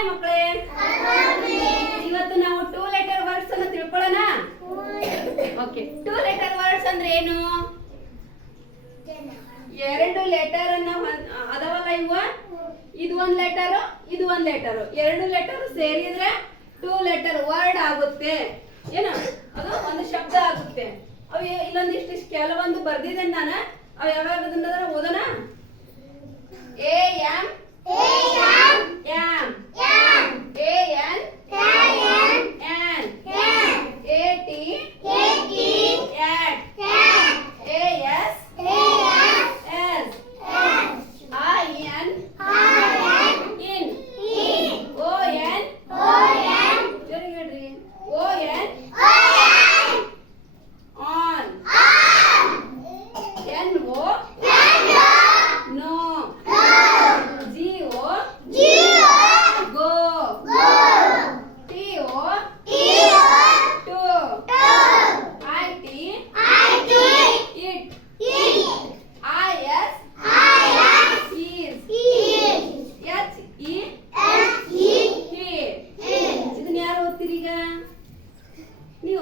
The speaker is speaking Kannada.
ಹಾಯ್ ಮಕ್ಕಳೇ, ಇವತ್ತು ನಾವು ಟೂ ಲೆಟರ್ ವರ್ಡ್ಸ್ ಅನ್ನು ತಿಳ್ಕೊಳ್ಳೋಣ? ಓಕೆ ಟೂ ಲೆಟರ್ ವರ್ಡ್ಸ್ ಅಂದ್ರೆ ಏನು? ಎರಡು ಲೆಟರ್ ಅನ್ನ ಅದಾವಲ್ಲ ಇವ? ಇದು ಒಂದ್ ಲೆಟರ್ ಇದು ಒಂದ್ ಲೆಟರ್ ಎರಡು ಲೆಟರ್ ಸೇರಿದ್ರೆ ಟೂ ಲೆಟರ್ ವರ್ಡ್ ಆಗುತ್ತೆ. ಏನು? ಅದು ಒಂದು ಶಬ್ದ ಆಗುತ್ತೆ. ಅವು ಇಲ್ಲೊಂದಿಷ್ಟು ಕೆಲವೊಂದು ಬರ್ದಿದ್ದೇನೆ ನಾನು. ಅವು ಯಾವ್ಯಾವ ನೀವು